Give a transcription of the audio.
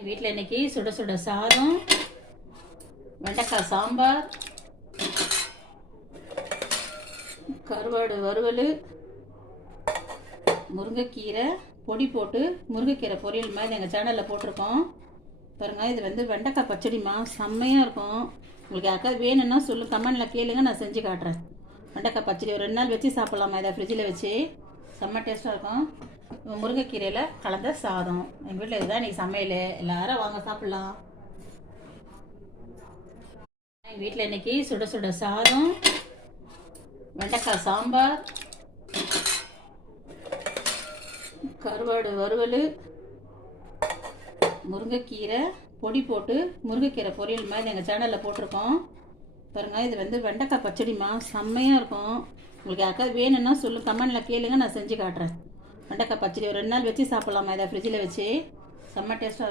எங்கள் வீட்டில் இன்றைக்கி சுட சுட சாதம், வெண்டைக்காய் சாம்பார், கருவாடு வறுவல், முருங்கைக்கீரை பொடி போட்டு முருங்கைக்கீரை பொரியல் மாதிரி எங்கள் சேனலில் போட்டிருக்கோம் பாருங்கள். இது வந்து வெண்டைக்காய் பச்சடிமா, செம்மையாக இருக்கும். உங்களுக்கு யாருக்காவது வேணும்னா சொல்லு, கமெண்டில் கேளுங்க, நான் செஞ்சு காட்டுறேன். வெண்டைக்காய் பச்சடி ஒரு 2 நாள் வச்சு சாப்பிட்லாமா இதை ஃப்ரிட்ஜில் வச்சு, செம்ம டேஸ்ட்டாக இருக்கும். முருங்கைக்கீரையில் கலந்த சாதம் எங்கள் வீட்டில் இதுதான் இன்றைக்கி சமையல். எல்லாரும் வாங்க சாப்பிட்லாம். எங்கள் வீட்டில் இன்றைக்கி சுட சுட சாதம், வெண்டைக்காய் சாம்பார், கருவாடு வறுவல், முருங்கைக்கீரை பொடி போட்டு முருங்கைக்கீரை பொரியல் மாதிரி எங்கள் சேனலில் போட்டிருக்கோம் பாருங்கள். இது வந்து வெண்டைக்காய் பச்சடிமா, செம்மையாக இருக்கும். உங்களுக்கு யாருக்காவது வேணும்னா சொல்லு, கமெண்டில் கேளுங்க, நான் செஞ்சு காட்டுறேன். வெண்டைக்காய் பச்சடி ஒரு 2 நாள் வச்சு சாப்பிட்லாமா இதை ஃப்ரிட்ஜில் வச்சு, செம்ம டேஸ்ட்டாக இருக்கும்.